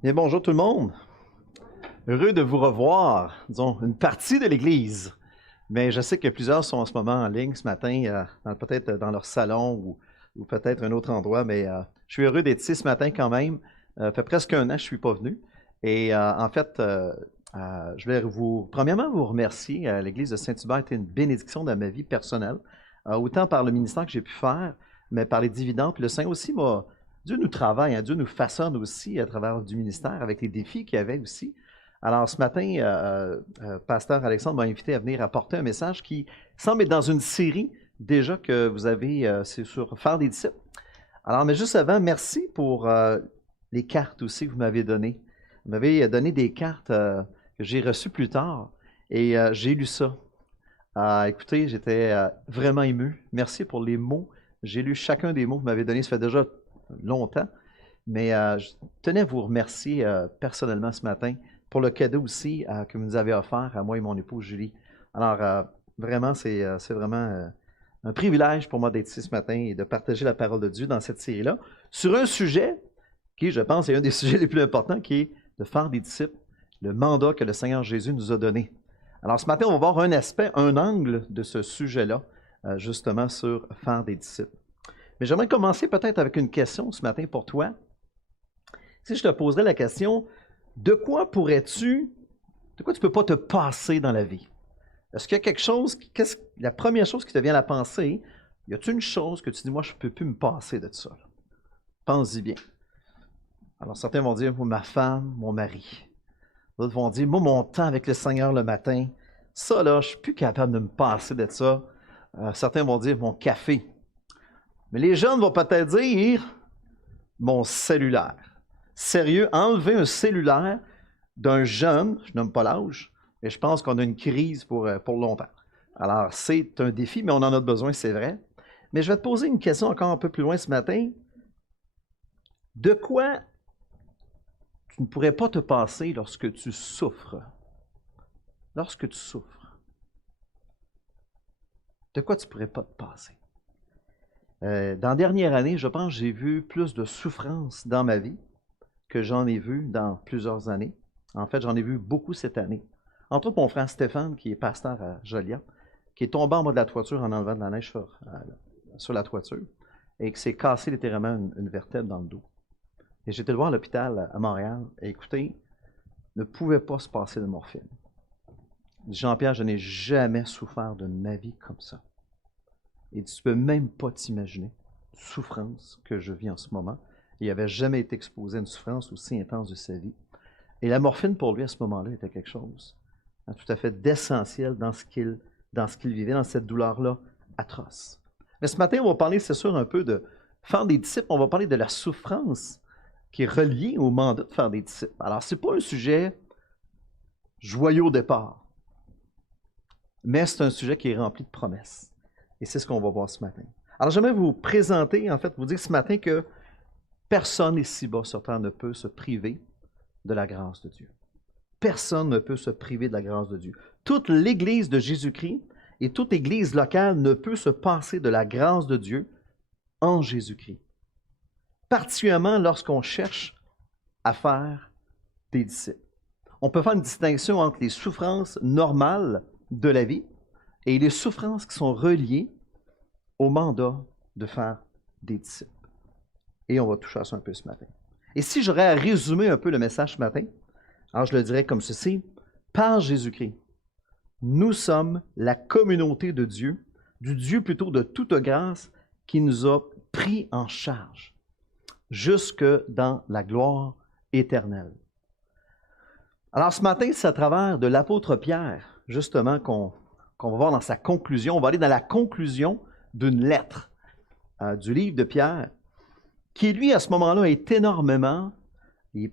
Bien, bonjour tout le monde. Heureux de vous revoir, disons, une partie de l'Église. Mais je sais que plusieurs sont en ce moment en ligne ce matin, peut-être dans leur salon ou peut-être un autre endroit, mais je suis heureux d'être ici ce matin quand même. Ça fait presque un an que je ne suis pas venu. Et en fait, je voulais premièrement vous remercier. L'Église de Saint-Hubert a été une bénédiction dans ma vie personnelle, autant par le ministère que j'ai pu faire, mais par les dividendes. Puis le Saint aussi m'a... Dieu nous travaille, hein, Dieu nous façonne aussi à travers du ministère avec les défis qu'il y avait aussi. Alors ce matin, Pasteur Alexandre m'a invité à venir apporter un message qui semble être dans une série déjà que vous avez, c'est sur Faire des disciples. Alors, mais juste avant, merci pour les cartes aussi que vous m'avez données. Vous m'avez donné des cartes que j'ai reçues plus tard et j'ai lu ça. Écoutez, j'étais vraiment ému. Merci pour les mots. J'ai lu chacun des mots que vous m'avez donnés. Ça fait déjà longtemps, mais je tenais à vous remercier personnellement ce matin pour le cadeau aussi que vous nous avez offert à moi et mon épouse Julie. Alors, vraiment, c'est vraiment un privilège pour moi d'être ici ce matin et de partager la parole de Dieu dans cette série-là sur un sujet qui, je pense, est un des sujets les plus importants, qui est de faire des disciples, le mandat que le Seigneur Jésus nous a donné. Alors, ce matin, on va voir un aspect, un angle de ce sujet-là, justement sur faire des disciples. Mais j'aimerais commencer peut-être avec une question ce matin pour toi. Si je te poserais la question, de quoi tu ne peux pas te passer dans la vie? Est-ce qu'il y a quelque chose, la première chose qui te vient à la pensée, y a-t-il une chose que tu dis, moi, je ne peux plus me passer de ça? Pense-y bien. Alors, certains vont dire, moi, ma femme, mon mari. D'autres vont dire, moi, mon temps avec le Seigneur le matin, ça, là, je ne suis plus capable de me passer de ça. Certains vont dire, mon café. Mais les jeunes vont peut-être dire, mon cellulaire. Sérieux, enlever un cellulaire d'un jeune, je nomme pas l'âge, et je pense qu'on a une crise pour longtemps. Alors, c'est un défi, mais on en a besoin, c'est vrai. Mais je vais te poser une question encore un peu plus loin ce matin. De quoi tu ne pourrais pas te passer lorsque tu souffres? Lorsque tu souffres. De quoi tu ne pourrais pas te passer? Dans la dernière année, je pense que j'ai vu plus de souffrance dans ma vie que j'en ai vu dans plusieurs années. En fait, j'en ai vu beaucoup cette année. Entre autres, mon frère Stéphane, qui est pasteur à Joliette, qui est tombé en bas de la toiture en enlevant de la neige sur la toiture et qui s'est cassé littéralement une vertèbre dans le dos. Et j'étais le voir à l'hôpital à Montréal et écoutez, ne pouvait pas se passer de morphine. Jean-Pierre, je n'ai jamais souffert de ma vie comme ça. Et tu ne peux même pas t'imaginer la souffrance que je vis en ce moment. Il n'avait jamais été exposé à une souffrance aussi intense de sa vie. Et la morphine, pour lui, à ce moment-là, était quelque chose tout à fait d'essentiel dans ce qu'il vivait, dans cette douleur-là atroce. Mais ce matin, on va parler, c'est sûr, un peu de faire des disciples. On va parler de la souffrance qui est reliée au mandat de faire des disciples. Alors, ce n'est pas un sujet joyeux au départ, mais c'est un sujet qui est rempli de promesses. Et c'est ce qu'on va voir ce matin. Alors, j'aimerais vous présenter, en fait, vous dire ce matin que personne ici-bas sur terre ne peut se priver de la grâce de Dieu. Personne ne peut se priver de la grâce de Dieu. Toute l'Église de Jésus-Christ et toute Église locale ne peut se passer de la grâce de Dieu en Jésus-Christ. Particulièrement lorsqu'on cherche à faire des disciples. On peut faire une distinction entre les souffrances normales de la vie et les souffrances qui sont reliées au mandat de faire des disciples. Et on va toucher à ça un peu ce matin. Et si j'aurais à résumer un peu le message ce matin, alors je le dirais comme ceci, par Jésus-Christ, nous sommes la communauté de Dieu, du Dieu plutôt de toute grâce, qui nous a pris en charge jusque dans la gloire éternelle. Alors ce matin, c'est à travers de l'apôtre Pierre, justement, qu'on va voir dans sa conclusion. On va aller dans la conclusion d'une lettre du livre de Pierre, qui lui, à ce moment-là, est énormément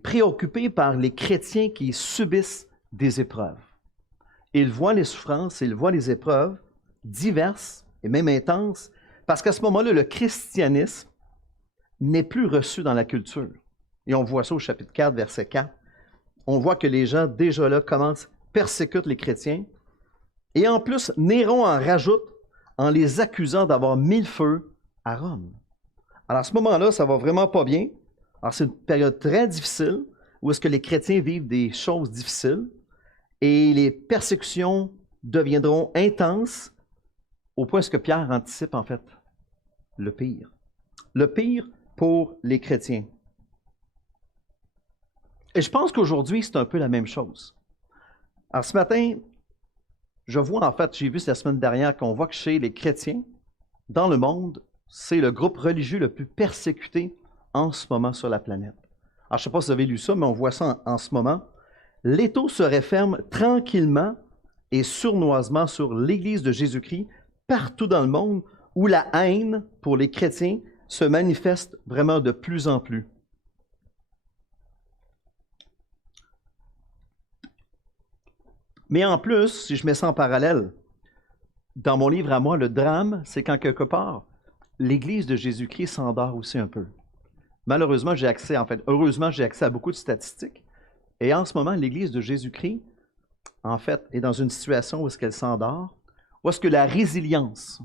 préoccupé par les chrétiens qui subissent des épreuves. Il voit les souffrances, il voit les épreuves diverses et même intenses, parce qu'à ce moment-là, le christianisme n'est plus reçu dans la culture. Et on voit ça au chapitre 4, verset 4. On voit que les gens, déjà là, persécutent les chrétiens. Et en plus, Néron en rajoute en les accusant d'avoir mis le feu à Rome. Alors à ce moment-là, ça va vraiment pas bien. Alors c'est une période très difficile où est-ce que les chrétiens vivent des choses difficiles et les persécutions deviendront intenses au point que Pierre anticipe en fait le pire. Le pire pour les chrétiens. Et je pense qu'aujourd'hui, c'est un peu la même chose. Alors ce matin, je vois en fait, j'ai vu la semaine dernière qu'on voit que chez les chrétiens, dans le monde, c'est le groupe religieux le plus persécuté en ce moment sur la planète. Alors je ne sais pas si vous avez lu ça, mais on voit ça en ce moment. L'étau se referme tranquillement et sournoisement sur l'Église de Jésus-Christ partout dans le monde où la haine pour les chrétiens se manifeste vraiment de plus en plus. Mais en plus, si je mets ça en parallèle, dans mon livre à moi, le drame, c'est quand quelque part, l'Église de Jésus-Christ s'endort aussi un peu. Malheureusement, heureusement, j'ai accès à beaucoup de statistiques. Et en ce moment, l'Église de Jésus-Christ, en fait, est dans une situation où est-ce qu'elle s'endort, où est-ce que la résilience,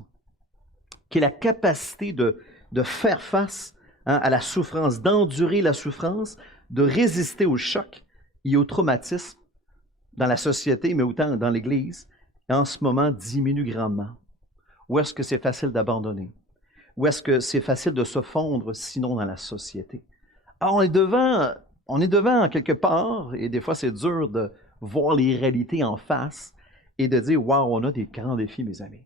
qui est la capacité de faire face à la souffrance, d'endurer la souffrance, de résister au choc et au traumatisme dans la société, mais autant dans l'Église, en ce moment diminue grandement. Où est-ce que c'est facile d'abandonner? Où est-ce que c'est facile de se fondre, sinon dans la société? Alors, on est devant quelque part, et des fois c'est dur de voir les réalités en face et de dire « Wow, on a des grands défis, mes amis. »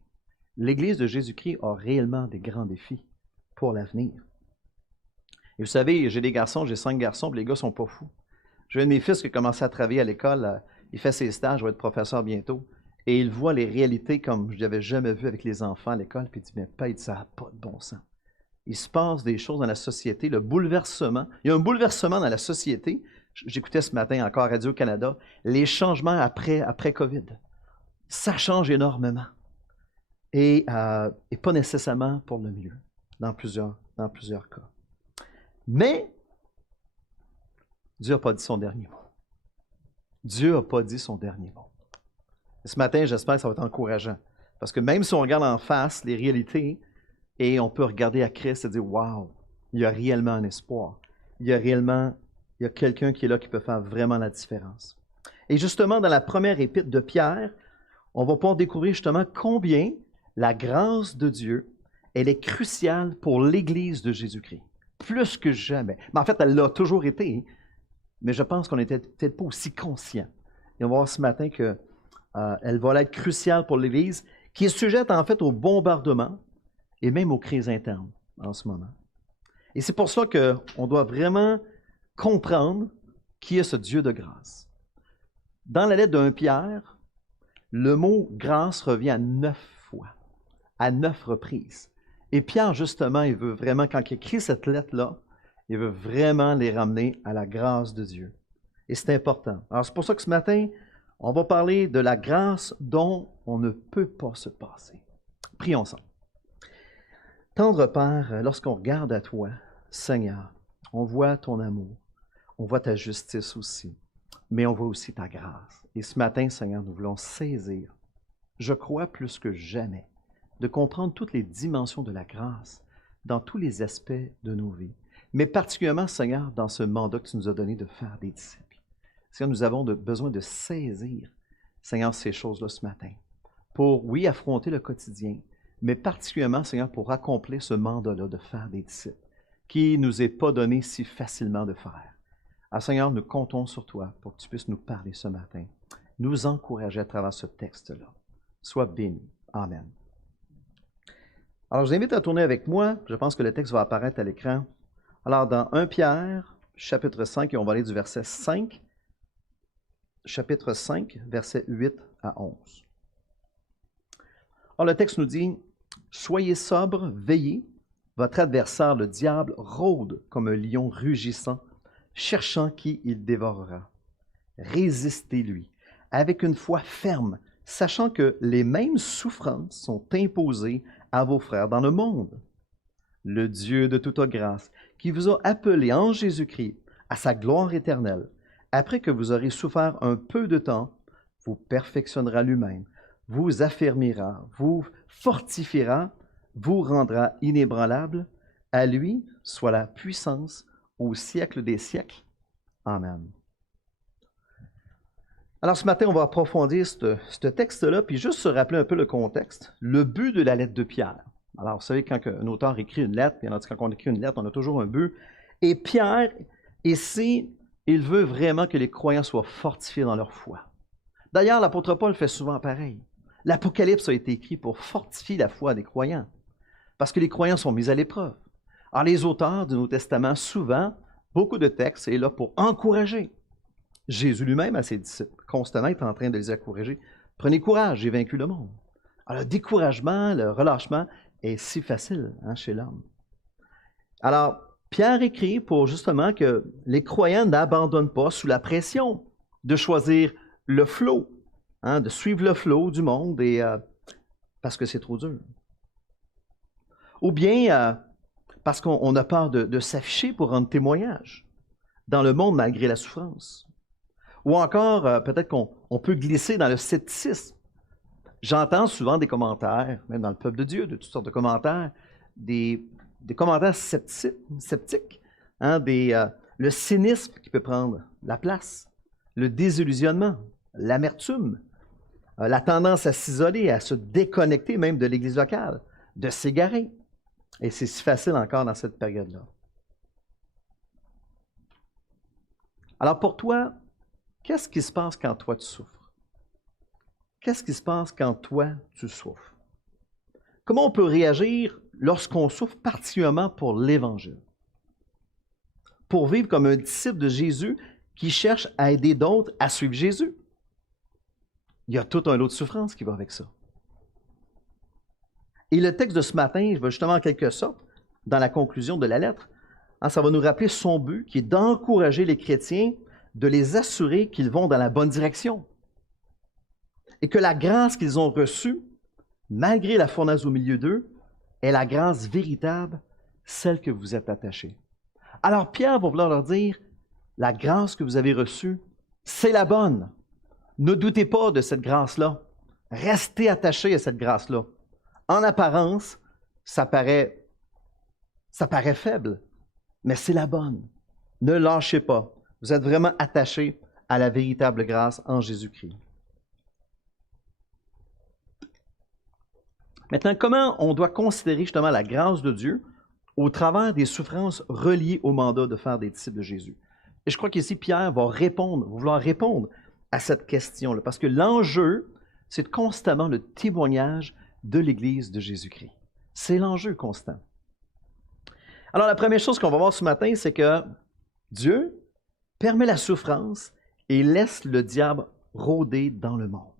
L'Église de Jésus-Christ a réellement des grands défis pour l'avenir. Et vous savez, j'ai des garçons, j'ai 5 garçons, puis les gars ne sont pas fous. J'ai un de mes fils qui a commencé à travailler à l'école, il fait ses stages, il va être professeur bientôt, et il voit les réalités comme je n'avais jamais vu avec les enfants à l'école, puis il dit « Mais Père, ça n'a pas de bon sens. » Il se passe des choses dans la société, le bouleversement. Il y a un bouleversement dans la société. J'écoutais ce matin encore à Radio-Canada, les changements après COVID. Ça change énormément. Et pas nécessairement pour le mieux, dans plusieurs cas. Mais Dieu n'a pas dit son dernier mot. Dieu n'a pas dit son dernier mot. Et ce matin, j'espère que ça va être encourageant. Parce que même si on regarde en face les réalités, et on peut regarder à Christ et dire « Wow, il y a réellement un espoir. Il y a quelqu'un qui est là qui peut faire vraiment la différence. » Et justement, dans la première épître de Pierre, on va pouvoir découvrir justement combien la grâce de Dieu, elle est cruciale pour l'Église de Jésus-Christ. Plus que jamais. Mais en fait, elle l'a toujours été, mais je pense qu'on n'était peut-être pas aussi conscient. Et on va voir ce matin qu'elle va être cruciale pour l'Église, qui est sujette en fait au bombardement et même aux crises internes en ce moment. Et c'est pour ça qu'on doit vraiment comprendre qui est ce Dieu de grâce. Dans la lettre de 1 Pierre, le mot « grâce » revient à 9 fois, à 9 reprises. Et Pierre, justement, il veut vraiment, quand il écrit cette lettre-là, il veut vraiment les ramener à la grâce de Dieu. Et c'est important. Alors, c'est pour ça que ce matin, on va parler de la grâce dont on ne peut pas se passer. Prions ensemble. Tendre Père, lorsqu'on regarde à toi, Seigneur, on voit ton amour, on voit ta justice aussi, mais on voit aussi ta grâce. Et ce matin, Seigneur, nous voulons saisir, je crois plus que jamais, de comprendre toutes les dimensions de la grâce dans tous les aspects de nos vies, mais particulièrement, Seigneur, dans ce mandat que tu nous as donné de faire des disciples. Seigneur, nous avons besoin de saisir, Seigneur, ces choses-là ce matin, pour, oui, affronter le quotidien, mais particulièrement, Seigneur, pour accomplir ce mandat-là de faire des disciples, qui ne nous est pas donné si facilement de faire. Alors, Seigneur, nous comptons sur toi pour que tu puisses nous parler ce matin, nous encourager à travers ce texte-là. Sois béni. Amen. Alors, je vous invite à tourner avec moi. Je pense que le texte va apparaître à l'écran. Alors, dans 1 Pierre, chapitre 5, et on va aller du verset 5, chapitre 5, versets 8 à 11. Alors, le texte nous dit « Soyez sobres, veillez, votre adversaire, le diable, rôde comme un lion rugissant, cherchant qui il dévorera. Résistez-lui, avec une foi ferme, sachant que les mêmes souffrances sont imposées à vos frères dans le monde. Le Dieu de toute grâce, qui vous a appelés en Jésus-Christ à sa gloire éternelle, après que vous aurez souffert un peu de temps, vous perfectionnera lui-même, vous affermira, vous fortifiera, vous rendra inébranlable. À lui soit la puissance au siècle des siècles. Amen. Alors ce matin, on va approfondir ce texte-là, puis juste se rappeler un peu le contexte, le but de la lettre de Pierre. Alors, vous savez, quand un auteur écrit une lettre, puis quand on écrit une lettre, on a toujours un but. Et Pierre, ici, il veut vraiment que les croyants soient fortifiés dans leur foi. D'ailleurs, l'apôtre Paul fait souvent pareil. L'Apocalypse a été écrit pour fortifier la foi des croyants, parce que les croyants sont mis à l'épreuve. Alors, les auteurs du Nouveau Testament, souvent, beaucoup de textes, est là pour encourager. Jésus lui-même, à ses disciples, constamment, est en train de les encourager. Prenez courage, j'ai vaincu le monde. Alors, le découragement, le relâchement est si facile chez l'homme. Alors, Pierre écrit pour justement que les croyants n'abandonnent pas sous la pression de choisir le flot, de suivre le flot du monde parce que c'est trop dur. Ou bien parce qu'on a peur de s'afficher pour rendre témoignage dans le monde malgré la souffrance. Ou encore, peut-être qu'on peut glisser dans le scepticisme. J'entends souvent des commentaires, même dans le peuple de Dieu, de toutes sortes de commentaires, des commentaires sceptiques, le cynisme qui peut prendre la place, le désillusionnement, l'amertume, la tendance à s'isoler, à se déconnecter même de l'Église locale, de s'égarer. Et c'est si facile encore dans cette période-là. Alors pour toi, qu'est-ce qui se passe quand toi tu souffres? Qu'est-ce qui se passe quand toi tu souffres? Comment on peut réagir lorsqu'on souffre, particulièrement pour l'Évangile? Pour vivre comme un disciple de Jésus qui cherche à aider d'autres à suivre Jésus. Il y a toute une autre souffrance qui va avec ça. Et le texte de ce matin, je vais justement en quelque sorte, dans la conclusion de la lettre, ça va nous rappeler son but, qui est d'encourager les chrétiens, de les assurer qu'ils vont dans la bonne direction. Et que la grâce qu'ils ont reçue, malgré la fournaise au milieu d'eux, est la grâce véritable, celle que vous êtes attachés. Alors Pierre va vouloir leur dire, la grâce que vous avez reçue, c'est la bonne. Ne doutez pas de cette grâce-là. Restez attachés à cette grâce-là. En apparence, ça paraît faible, mais c'est la bonne. Ne lâchez pas. Vous êtes vraiment attachés à la véritable grâce en Jésus-Christ. Maintenant, comment on doit considérer justement la grâce de Dieu au travers des souffrances reliées au mandat de faire des disciples de Jésus? Et je crois qu'ici, Pierre va vouloir répondre à cette question-là, parce que l'enjeu, c'est constamment le témoignage de l'Église de Jésus-Christ. C'est l'enjeu constant. Alors, la première chose qu'on va voir ce matin, c'est que Dieu permet la souffrance et laisse le diable rôder dans le monde.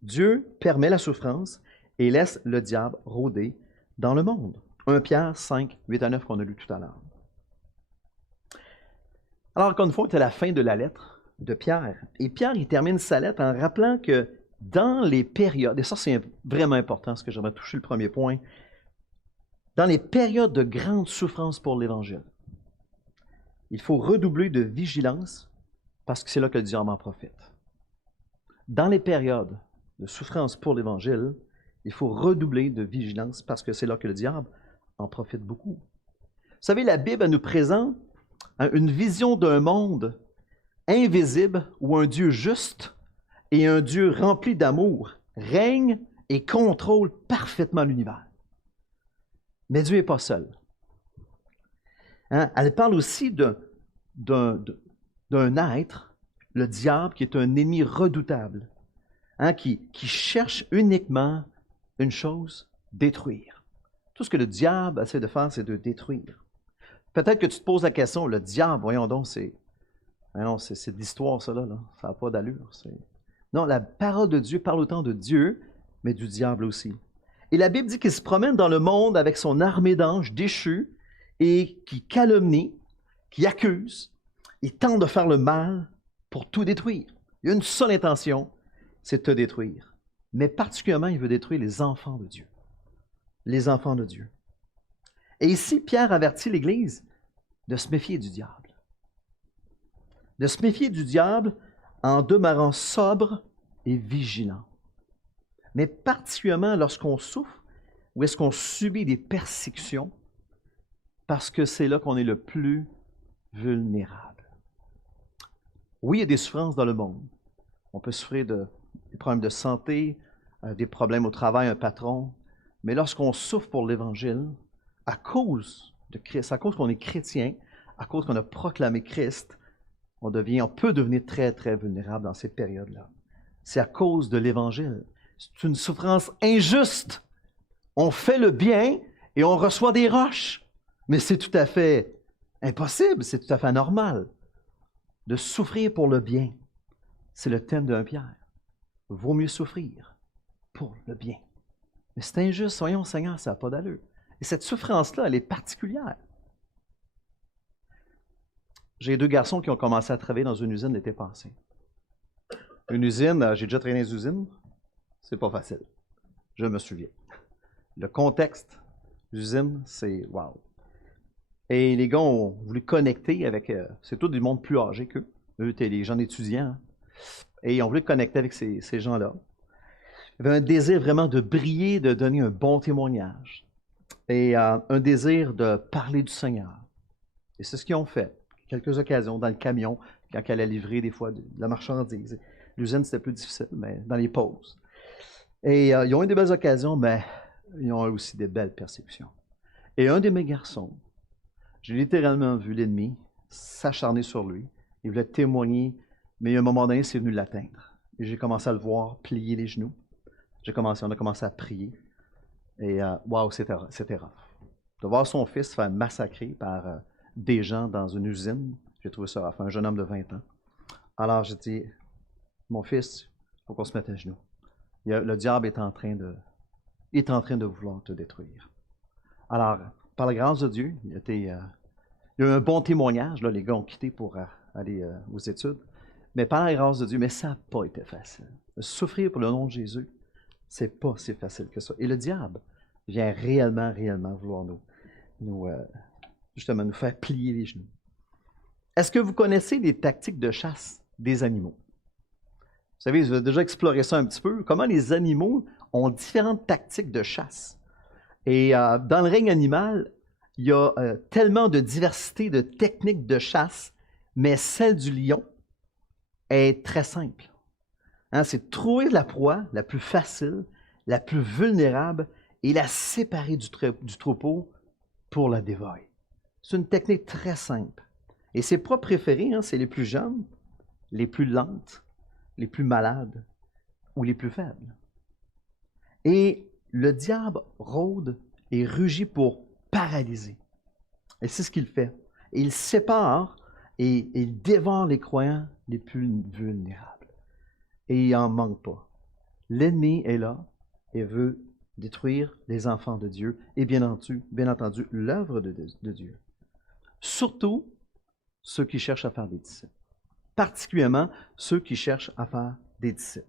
Dieu permet la souffrance et laisse le diable rôder dans le monde. 1 Pierre 5, 8 à 9 qu'on a lu tout à l'heure. Alors, encore une fois, c'est la fin de la lettre de Pierre. Et Pierre, il termine sa lettre en rappelant que dans les périodes, et ça c'est vraiment important, ce que j'aimerais toucher le premier point, dans les périodes de grande souffrance pour l'Évangile, il faut redoubler de vigilance parce que c'est là que le diable en profite. Dans les périodes de souffrance pour l'Évangile, il faut redoubler de vigilance parce que c'est là que le diable en profite beaucoup. Vous savez, la Bible elle nous présente une vision d'un monde invisible où un Dieu juste et un Dieu rempli d'amour règne et contrôle parfaitement l'univers. Mais Dieu n'est pas seul. Elle parle aussi d'un être, le diable, qui est un ennemi redoutable, qui cherche uniquement une chose, détruire. Tout ce que le diable essaie de faire, c'est de détruire. Peut-être que tu te poses la question, le diable, voyons donc, c'est de l'histoire, ça, là. Ça n'a pas d'allure. Non, la parole de Dieu parle autant de Dieu, mais du diable aussi. Et la Bible dit qu'il se promène dans le monde avec son armée d'anges déchus et qui calomnie, qui accuse, et tente de faire le mal pour tout détruire. Il y a une seule intention, c'est de te détruire. Mais particulièrement, il veut détruire les enfants de Dieu. Les enfants de Dieu. Et ici, Pierre avertit l'Église de se méfier du diable. De se méfier du diable en demeurant sobre et vigilant. Mais particulièrement lorsqu'on souffre ou est-ce qu'on subit des persécutions, parce que c'est là qu'on est le plus vulnérable. Oui, il y a des souffrances dans le monde. On peut souffrir des problèmes de santé, des problèmes au travail, un patron. Mais lorsqu'on souffre pour l'Évangile, à cause de Christ, à cause qu'on est chrétien, à cause qu'on a proclamé Christ, on peut devenir très, très vulnérable dans ces périodes-là. C'est à cause de l'Évangile. C'est une souffrance injuste. On fait le bien et on reçoit des roches. Mais c'est tout à fait impossible, c'est tout à fait anormal de souffrir pour le bien. C'est le thème de 1 Pierre. Vaut mieux souffrir pour le bien. Mais c'est injuste, soyons Seigneur, ça n'a pas d'allure. Et cette souffrance-là, elle est particulière. J'ai 2 garçons qui ont commencé à travailler dans une usine l'été passé. Une usine, j'ai déjà travaillé dans les usines, c'est pas facile. Je me souviens. Le contexte, l'usine, c'est wow. Et les gars ont voulu connecter avec, c'est tout du monde plus âgé qu'eux. Eux, étaient les jeunes étudiants. Hein. Et ils ont voulu connecter avec ces gens-là. Il y avait un désir vraiment de briller, de donner un bon témoignage. Et un désir de parler du Seigneur. Et c'est ce qu'ils ont fait. Quelques occasions, dans le camion, quand elle a livré des fois de la marchandise. L'usine, c'était plus difficile, mais dans les pauses. Et ils ont eu des belles occasions, mais ils ont eu aussi des belles persécutions. Et un de mes garçons, j'ai littéralement vu l'ennemi s'acharner sur lui. Il voulait témoigner, mais à un moment donné, c'est venu l'atteindre. Et j'ai commencé à le voir plier les genoux. On a commencé à prier. Et wow, c'était rough. De voir son fils se faire massacrer par des gens dans une usine, j'ai trouvé ça rough. Un jeune homme de 20 ans. Alors j'ai dit, mon fils, il faut qu'on se mette à genoux. Le diable est en train de vouloir te détruire. Alors, par la grâce de Dieu, il y a eu un bon témoignage. Là, les gars ont quitté pour aller aux études. Mais par la grâce de Dieu, mais ça n'a pas été facile. Souffrir pour le nom de Jésus, c'est pas si facile que ça. Et le diable vient réellement vouloir justement nous faire plier les genoux. Est-ce que vous connaissez les tactiques de chasse des animaux? Vous savez, vous avez déjà exploré ça un petit peu. Comment les animaux ont différentes tactiques de chasse. Et dans le règne animal, il y a tellement de diversité de techniques de chasse, mais celle du lion est très simple. Hein, c'est trouver la proie la plus facile, la plus vulnérable et la séparer du troupeau pour la dévorer. C'est une technique très simple. Et ses proies préférées, hein, c'est les plus jeunes, les plus lentes, les plus malades ou les plus faibles. Et le diable rôde et rugit pour paralyser. Et c'est ce qu'il fait. Et il sépare et il dévore les croyants les plus vulnérables. Et il n'en manque pas. L'ennemi est là et veut détruire les enfants de Dieu et bien entendu l'œuvre de Dieu. Surtout ceux qui cherchent à faire des disciples. Particulièrement ceux qui cherchent à faire des disciples.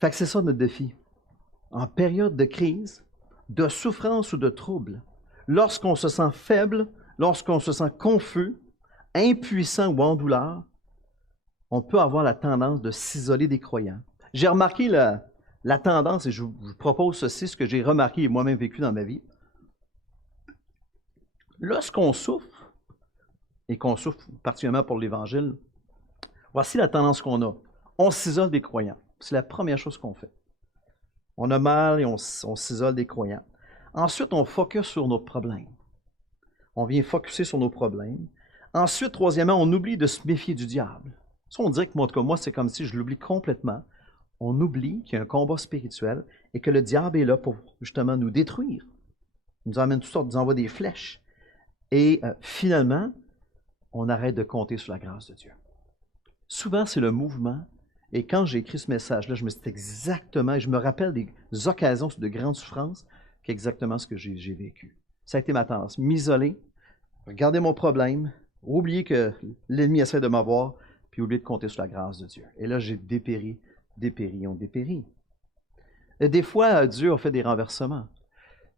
Fait que c'est ça notre défi. En période de crise, de souffrance ou de trouble, lorsqu'on se sent faible, lorsqu'on se sent confus, impuissant ou en douleur, on peut avoir la tendance de s'isoler des croyants. J'ai remarqué la tendance, et je vous propose ceci, ce que j'ai remarqué et moi-même vécu dans ma vie. Lorsqu'on souffre, et qu'on souffre particulièrement pour l'Évangile, voici la tendance qu'on a. On s'isole des croyants. C'est la première chose qu'on fait. On a mal et on s'isole des croyants. Ensuite, on focus sur nos problèmes. On vient focuser sur nos problèmes. Ensuite, troisièmement, on oublie de se méfier du diable. Ça, on dirait que moi, en tout cas, moi, c'est comme si je l'oublie complètement. On oublie qu'il y a un combat spirituel et que le diable est là pour justement nous détruire. Il nous emmène toutes sortes, nous envoie des flèches. Et finalement, on arrête de compter sur la grâce de Dieu. Souvent, c'est le mouvement. Et quand j'ai écrit ce message-là, je me suis dit exactement, et je me rappelle des occasions de grande souffrance, qu'exactement ce que j'ai vécu. Ça a été ma tendance. M'isoler, regarder mon problème, oublier que l'ennemi essaie de m'avoir, puis oublier de compter sur la grâce de Dieu. Et là, j'ai dépéri. Et des fois, Dieu a fait des renversements.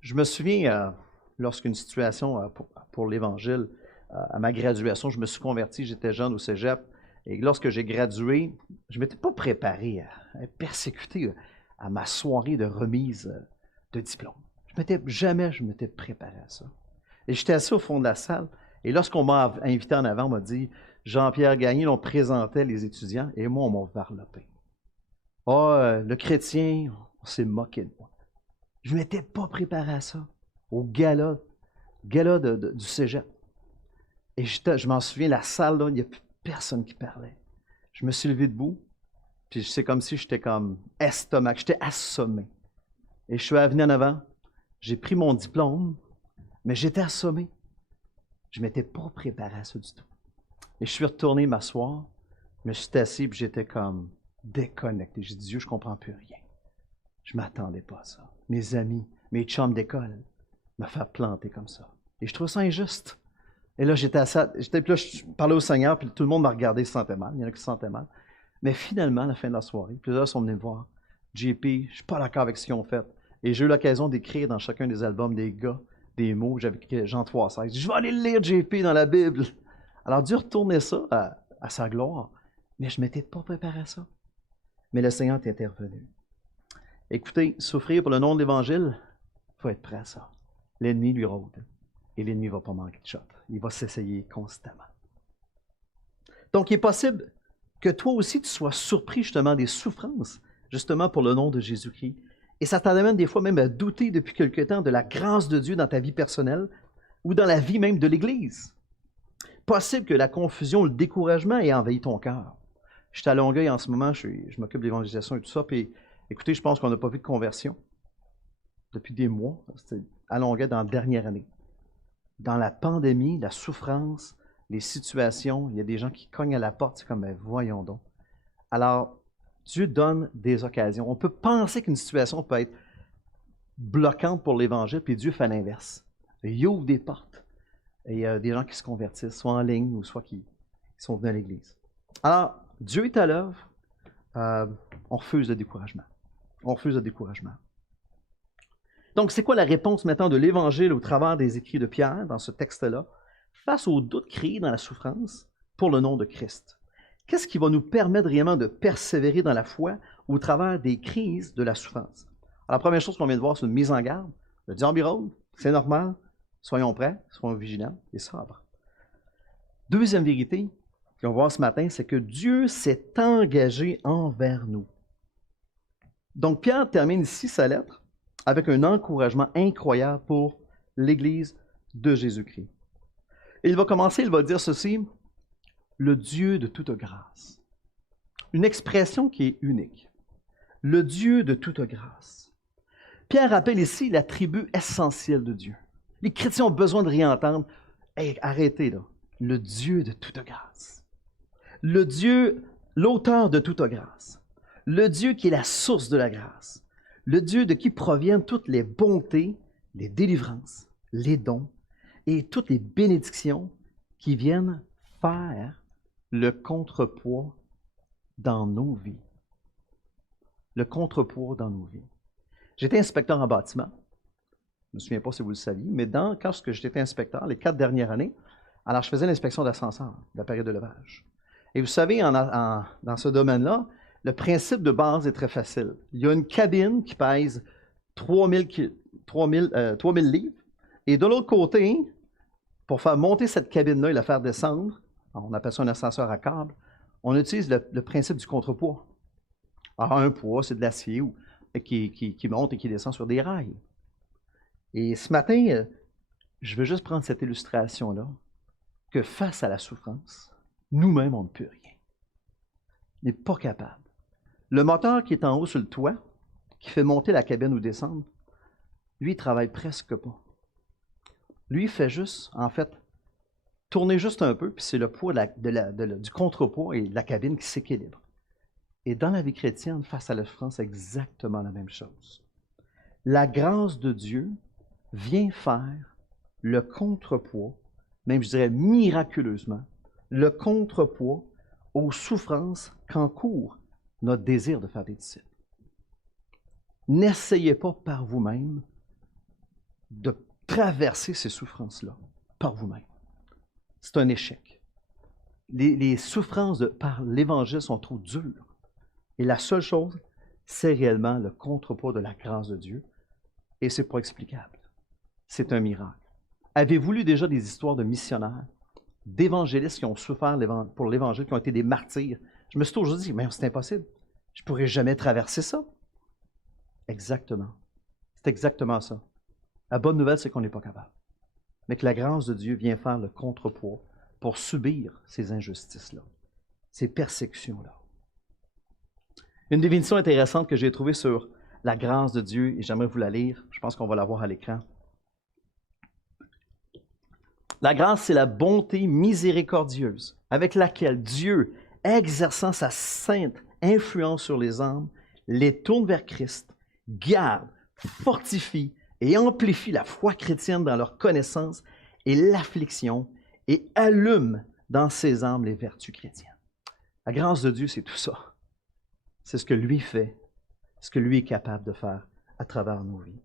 Je me souviens, lorsqu'une situation pour l'Évangile, à ma graduation, je me suis converti, j'étais jeune au cégep, et lorsque j'ai gradué, je ne m'étais pas préparé à être persécuté à ma soirée de remise de diplôme. Jamais je m'étais préparé à ça. Et j'étais assis au fond de la salle, et lorsqu'on m'a invité en avant, on m'a dit Jean-Pierre Gagné, on présentait les étudiants, et moi, on m'a varlopé. Le chrétien, on s'est moqué de moi. Je ne m'étais pas préparé à ça, au gala du cégep. Et je m'en souviens, la salle, là, il n'y a plus personne qui parlait. Je me suis levé debout, puis c'est comme si j'étais comme estomac, j'étais assommé. Et je suis venu en avant, j'ai pris mon diplôme, mais j'étais assommé. Je ne m'étais pas préparé à ça du tout. Et je suis retourné m'asseoir, je me suis assis, puis j'étais comme déconnecté. J'ai dit, Dieu, je ne comprends plus rien. Je ne m'attendais pas à ça. Mes amis, mes chums d'école, me faire planter comme ça. Et je trouve ça injuste. Et là, puis là, je parlais au Seigneur, puis tout le monde m'a regardé, se sentait mal. Il y en a qui se sentaient mal. Mais finalement, à la fin de la soirée, plusieurs sont venus me voir. JP, je ne suis pas d'accord avec ce qu'ils ont fait. Et j'ai eu l'occasion d'écrire dans chacun des albums des gars, des mots. J'avais écrit Jean 3,16. Je vais aller le lire, JP, dans la Bible. Alors, Dieu retournait ça à sa gloire. Mais je ne m'étais pas préparé à ça. Mais le Seigneur est intervenu. Écoutez, souffrir pour le nom de l'Évangile, il faut être prêt à ça. L'ennemi lui rôde. Et l'ennemi ne va pas manquer de shot. Il va s'essayer constamment. Donc, il est possible que toi aussi, tu sois surpris justement des souffrances, justement pour le nom de Jésus-Christ. Et ça t'amène des fois même à douter depuis quelque temps de la grâce de Dieu dans ta vie personnelle ou dans la vie même de l'Église. Possible que la confusion, le découragement ait envahi ton cœur. Je suis à Longueuil en ce moment, je m'occupe de l'évangélisation et tout ça, puis écoutez, je pense qu'on n'a pas vu de conversion depuis des mois. C'était à Longueuil dans la dernière année. Dans la pandémie, la souffrance, les situations, il y a des gens qui cognent à la porte, c'est comme, ben, voyons donc. Alors, Dieu donne des occasions. On peut penser qu'une situation peut être bloquante pour l'Évangile, puis Dieu fait l'inverse. Il ouvre des portes. Et il y a des gens qui se convertissent, soit en ligne ou soit qui sont venus à l'Église. Alors, Dieu est à l'œuvre. On refuse le découragement. On refuse le découragement. Donc, c'est quoi la réponse maintenant de l'Évangile au travers des écrits de Pierre dans ce texte-là, face aux doutes créés dans la souffrance pour le nom de Christ? Qu'est-ce qui va nous permettre réellement de persévérer dans la foi au travers des crises de la souffrance? Alors, la première chose qu'on vient de voir, c'est une mise en garde. Le diable rôde, c'est normal. Soyons prêts, soyons vigilants et sobres. Deuxième vérité qu'on va voir ce matin, c'est que Dieu s'est engagé envers nous. Donc, Pierre termine ici sa lettre avec un encouragement incroyable pour l'Église de Jésus-Christ. Et il va commencer, il va dire ceci, le Dieu de toute grâce. Une expression qui est unique. Le Dieu de toute grâce. Pierre rappelle ici l'attribut essentiel de Dieu. Les chrétiens ont besoin de réentendre. Hey, arrêtez là. Le Dieu de toute grâce. Le Dieu, l'auteur de toute grâce. Le Dieu qui est la source de la grâce. Le Dieu de qui proviennent toutes les bontés, les délivrances, les dons et toutes les bénédictions qui viennent faire le contrepoids dans nos vies. Le contrepoids dans nos vies. J'étais inspecteur en bâtiment. Je ne me souviens pas si vous le saviez, mais quand j'étais inspecteur, les 4 dernières années, alors je faisais l'inspection d'ascenseur, de la période de levage. Et vous savez, dans ce domaine-là, le principe de base est très facile. Il y a une cabine qui pèse 3000 livres, et de l'autre côté, pour faire monter cette cabine-là et la faire descendre, on appelle ça un ascenseur à câble, on utilise le principe du contrepoids. Alors, un poids, c'est de l'acier qui monte et qui descend sur des rails. Et ce matin, je veux juste prendre cette illustration-là, que face à la souffrance, nous-mêmes, on ne peut rien. On n'est pas capable. Le moteur qui est en haut sur le toit, qui fait monter la cabine ou descendre, lui, il ne travaille presque pas. Lui, il fait juste, en fait, tourner juste un peu, puis c'est le poids du contrepoids et de la cabine qui s'équilibre. Et dans la vie chrétienne, face à la souffrance, c'est exactement la même chose. La grâce de Dieu vient faire le contrepoids, même je dirais miraculeusement, le contrepoids aux souffrances qu'encourt notre désir de faire des disciples. N'essayez pas par vous-même de traverser ces souffrances-là par vous-même. C'est un échec. Les souffrances par l'Évangile sont trop dures. Et la seule chose, c'est réellement le contrepoids de la grâce de Dieu. Et ce n'est pas explicable. C'est un miracle. Avez-vous lu déjà des histoires de missionnaires d'évangélistes qui ont souffert pour l'Évangile, qui ont été des martyrs. Je me suis toujours dit, mais c'est impossible. Je ne pourrais jamais traverser ça. Exactement. C'est exactement ça. La bonne nouvelle, c'est qu'on n'est pas capable. Mais que la grâce de Dieu vient faire le contrepoids pour subir ces injustices-là, ces persécutions-là. Une définition intéressante que j'ai trouvée sur la grâce de Dieu, et j'aimerais vous la lire, je pense qu'on va la voir à l'écran. La grâce, c'est la bonté miséricordieuse avec laquelle Dieu, exerçant sa sainte influence sur les âmes, les tourne vers Christ, garde, fortifie et amplifie la foi chrétienne dans leur connaissance et l'affliction et allume dans ses âmes les vertus chrétiennes. La grâce de Dieu, c'est tout ça. C'est ce que lui fait, ce que lui est capable de faire à travers nos vies.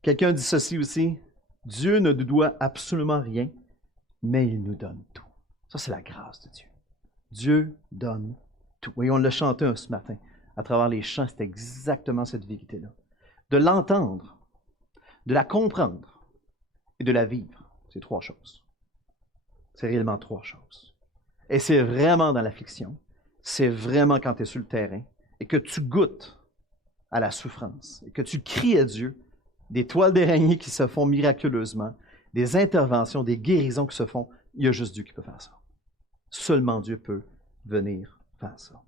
Quelqu'un dit ceci aussi, Dieu ne nous doit absolument rien, mais il nous donne tout. Ça, c'est la grâce de Dieu. Dieu donne tout. Et on l'a chanté ce matin. À travers les chants, c'est exactement cette vérité-là. De l'entendre, de la comprendre et de la vivre. C'est trois choses. C'est réellement trois choses. Et c'est vraiment dans l'affliction. C'est vraiment quand tu es sur le terrain et que tu goûtes à la souffrance et que tu cries à Dieu, des toiles d'araignée qui se font miraculeusement, des interventions, des guérisons qui se font. Il y a juste Dieu qui peut faire ça. Seulement Dieu peut venir faire ça.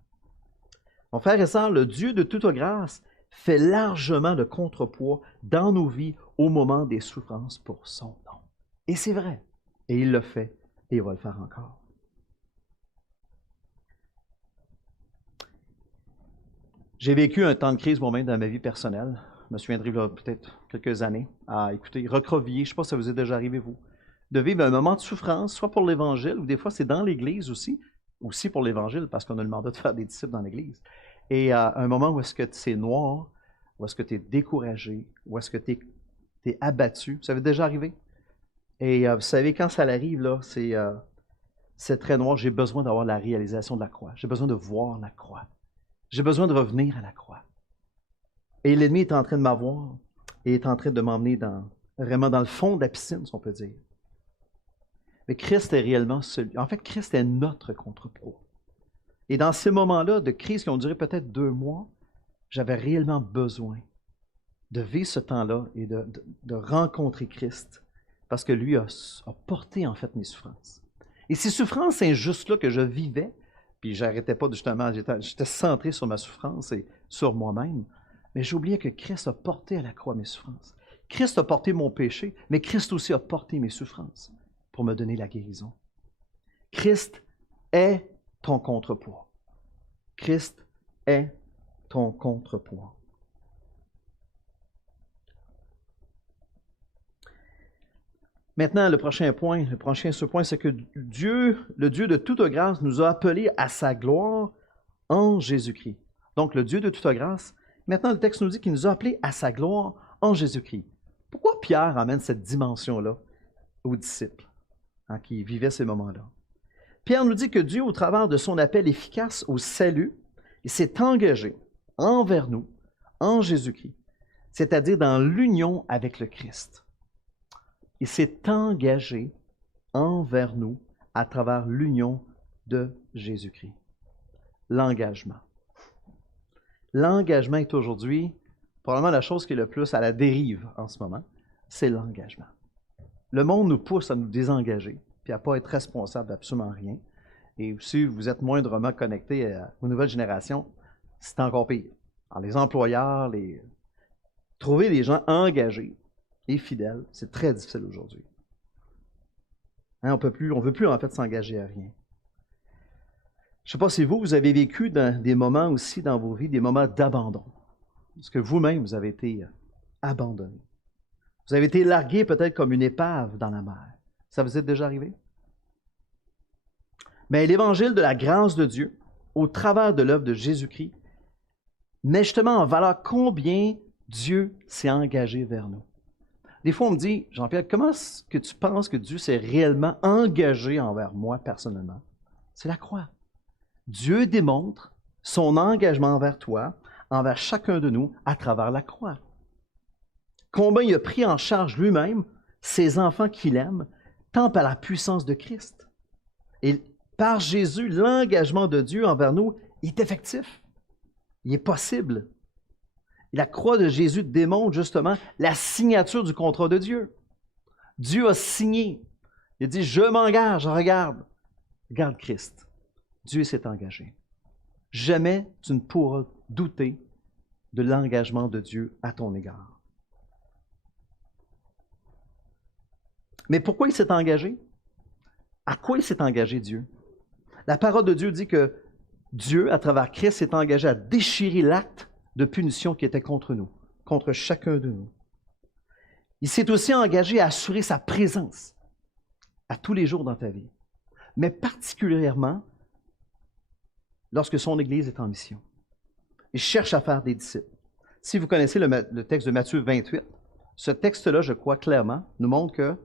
Mon frère et sœur, le Dieu de toute grâce fait largement le contrepoids dans nos vies au moment des souffrances pour son nom. Et c'est vrai. Et il le fait et il va le faire encore. J'ai vécu un temps de crise moi-même dans ma vie personnelle. Je me souviendrai peut-être quelques années à écouter, recroqueviller, je ne sais pas si ça vous est déjà arrivé, vous, de vivre un moment de souffrance, soit pour l'Évangile, ou des fois c'est dans l'Église aussi pour l'Évangile, parce qu'on a le mandat de faire des disciples dans l'Église. Et un moment où est-ce que c'est noir, où est-ce que tu es découragé, où est-ce que tu es abattu. Ça vous est déjà arrivé? Et vous savez, quand ça arrive, là, c'est très noir. J'ai besoin d'avoir la réalisation de la croix. J'ai besoin de voir la croix. J'ai besoin de revenir à la croix. Et l'ennemi est en train de m'avoir et est en train de m'emmener vraiment dans le fond de la piscine, si on peut dire. Mais Christ est réellement celui. En fait, Christ est notre contrepoids. Et dans ces moments-là de crise qui ont duré peut-être 2 mois, j'avais réellement besoin de vivre ce temps-là et de rencontrer Christ parce que lui a porté en fait mes souffrances. Et ces souffrances injustes-là que je vivais, puis j'arrêtais pas justement, j'étais centré sur ma souffrance et sur moi-même, mais j'oubliais que Christ a porté à la croix mes souffrances. Christ a porté mon péché, mais Christ aussi a porté mes souffrances pour me donner la guérison. Christ est ton contrepoids. Christ est ton contrepoids. Maintenant, le prochain point, c'est que Dieu, le Dieu de toute grâce, nous a appelés à sa gloire en Jésus-Christ. Donc, le Dieu de toute grâce, maintenant, le texte nous dit qu'il nous a appelés à sa gloire en Jésus-Christ. Pourquoi Pierre amène cette dimension-là aux disciples qui vivaient ces moments-là? Pierre nous dit que Dieu, au travers de son appel efficace au salut, il s'est engagé envers nous, en Jésus-Christ, c'est-à-dire dans l'union avec le Christ. Il s'est engagé envers nous à travers l'union de Jésus-Christ. L'engagement. L'engagement est aujourd'hui probablement la chose qui est le plus à la dérive en ce moment, c'est l'engagement. Le monde nous pousse à nous désengager, puis à ne pas être responsable d'absolument rien. Et si vous êtes moindrement connecté aux nouvelles générations, c'est encore pire. Alors, les employeurs, trouver des gens engagés et fidèles, c'est très difficile aujourd'hui. On ne veut plus en fait s'engager à rien. Je ne sais pas si vous avez vécu des moments aussi dans vos vies, des moments d'abandon. Parce que vous-même, vous avez été abandonné. Vous avez été largué peut-être comme une épave dans la mer. Ça vous est déjà arrivé? Mais l'Évangile de la grâce de Dieu, au travers de l'œuvre de Jésus-Christ, met justement en valeur combien Dieu s'est engagé vers nous. Des fois, on me dit, Jean-Pierre, comment est-ce que tu penses que Dieu s'est réellement engagé envers moi personnellement? C'est la croix. Dieu démontre son engagement envers toi, envers chacun de nous, à travers la croix. Combien il a pris en charge lui-même ses enfants qu'il aime, tant par la puissance de Christ. Et par Jésus, l'engagement de Dieu envers nous est effectif. Il est possible. Et la croix de Jésus démontre justement la signature du contrat de Dieu. Dieu a signé. Il a dit, je m'engage, regarde Christ. Dieu s'est engagé. Jamais tu ne pourras douter de l'engagement de Dieu à ton égard. Mais pourquoi il s'est engagé? À quoi il s'est engagé, Dieu? La parole de Dieu dit que Dieu, à travers Christ, s'est engagé à déchirer l'acte de punition qui était contre nous, contre chacun de nous. Il s'est aussi engagé à assurer sa présence à tous les jours dans ta vie, mais particulièrement lorsque son Église est en mission. Il cherche à faire des disciples. Si vous connaissez le texte de Matthieu 28, ce texte-là, je crois clairement, nous montre que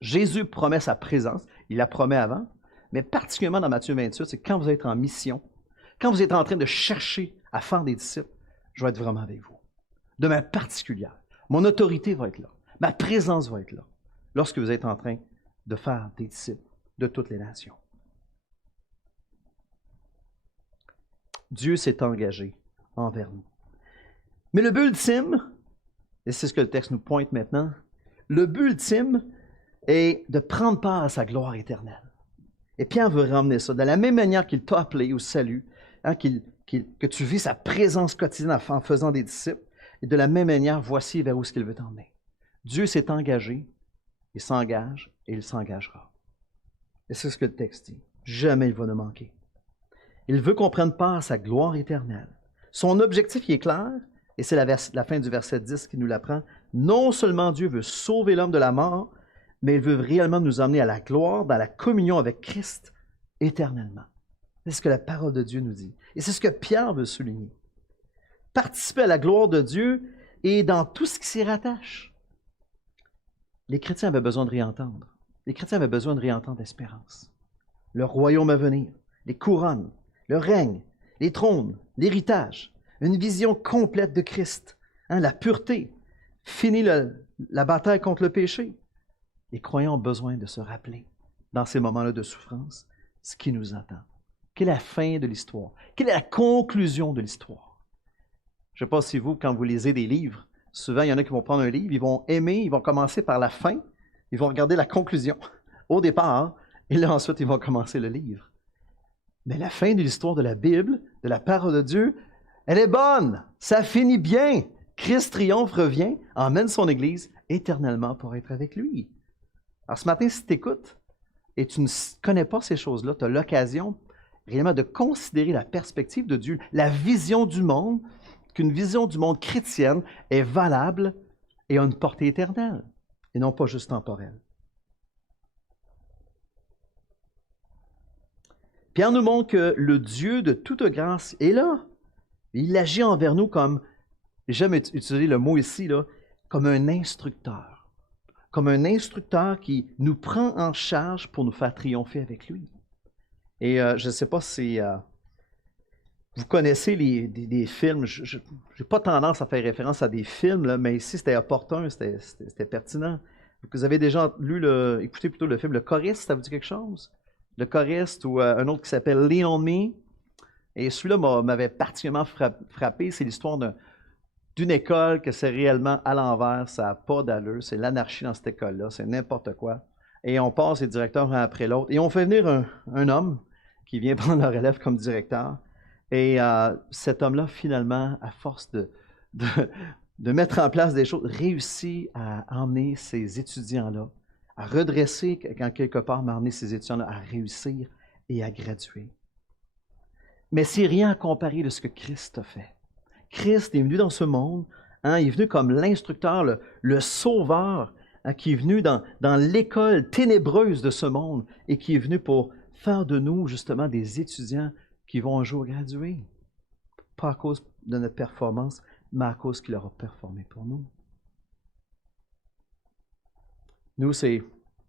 Jésus promet sa présence, il la promet avant, mais particulièrement dans Matthieu 28, c'est quand vous êtes en mission, quand vous êtes en train de chercher à faire des disciples, je vais être vraiment avec vous. De manière particulière. Mon autorité va être là. Ma présence va être là. Lorsque vous êtes en train de faire des disciples de toutes les nations. Dieu s'est engagé envers nous. Mais le but ultime, et c'est ce que le texte nous pointe maintenant, le but ultime est de prendre part à sa gloire éternelle. Et Pierre veut ramener ça. De la même manière qu'il t'a appelé au salut, que tu vis sa présence quotidienne en faisant des disciples, et de la même manière, voici vers où est-ce qu'il veut t'emmener. Dieu s'est engagé, il s'engage et il s'engagera. Et c'est ce que le texte dit. Jamais il va nous manquer. Il veut qu'on prenne part à sa gloire éternelle. Son objectif il est clair, et c'est la fin du verset 10 qui nous l'apprend. Non seulement Dieu veut sauver l'homme de la mort, mais il veut réellement nous emmener à la gloire, dans la communion avec Christ éternellement. C'est ce que la parole de Dieu nous dit. Et c'est ce que Pierre veut souligner. Participer à la gloire de Dieu et dans tout ce qui s'y rattache. Les chrétiens avaient besoin de réentendre. Les chrétiens avaient besoin de réentendre l'espérance. Le royaume à venir, les couronnes, le règne, les trônes, l'héritage, une vision complète de Christ, la pureté, fini la bataille contre le péché. Les croyants ont besoin de se rappeler, dans ces moments-là de souffrance, ce qui nous attend. Quelle est la fin de l'histoire? Quelle est la conclusion de l'histoire? Je ne sais pas si vous, quand vous lisez des livres, souvent il y en a qui vont prendre un livre, ils vont aimer, ils vont commencer par la fin, ils vont regarder la conclusion au départ, et là ensuite ils vont commencer le livre. Mais la fin de l'histoire de la Bible, de la parole de Dieu, elle est bonne, ça finit bien. Christ triomphe, revient, emmène son Église éternellement pour être avec lui. Alors ce matin, si tu écoutes et tu ne connais pas ces choses-là, tu as l'occasion réellement de considérer la perspective de Dieu, la vision du monde, qu'une vision du monde chrétienne est valable et a une portée éternelle, et non pas juste temporelle. Pierre nous montre que le Dieu de toute grâce est là. Il agit envers nous comme, j'aime utiliser le mot ici, là, comme un instructeur. Comme un instructeur qui nous prend en charge pour nous faire triompher avec lui. Et je ne sais pas si vous connaissez des films, je n'ai pas tendance à faire référence à des films, là, mais ici c'était opportun, c'était pertinent. Vous avez déjà écouté plutôt le film Le Choriste, ça vous dit quelque chose? Le Choriste ou un autre qui s'appelle Lean on Me. Et celui-là m'avait particulièrement frappé, c'est l'histoire d'une école que c'est réellement à l'envers, ça n'a pas d'allure, c'est l'anarchie dans cette école-là, c'est n'importe quoi. Et on passe les directeurs un après l'autre. Et on fait venir un homme qui vient prendre la relève comme directeur. Et cet homme-là, finalement, à force de mettre en place des choses, réussit à emmener ces étudiants-là, à redresser, quand quelque part, à emmener ces étudiants-là à réussir et à graduer. Mais c'est rien à comparer de ce que Christ a fait. Christ est venu dans ce monde, il est venu comme l'instructeur, le sauveur, qui est venu dans l'école ténébreuse de ce monde et qui est venu pour faire de nous, justement, des étudiants qui vont un jour graduer. Pas à cause de notre performance, mais à cause qu'il aura performé pour nous. Nous, c'est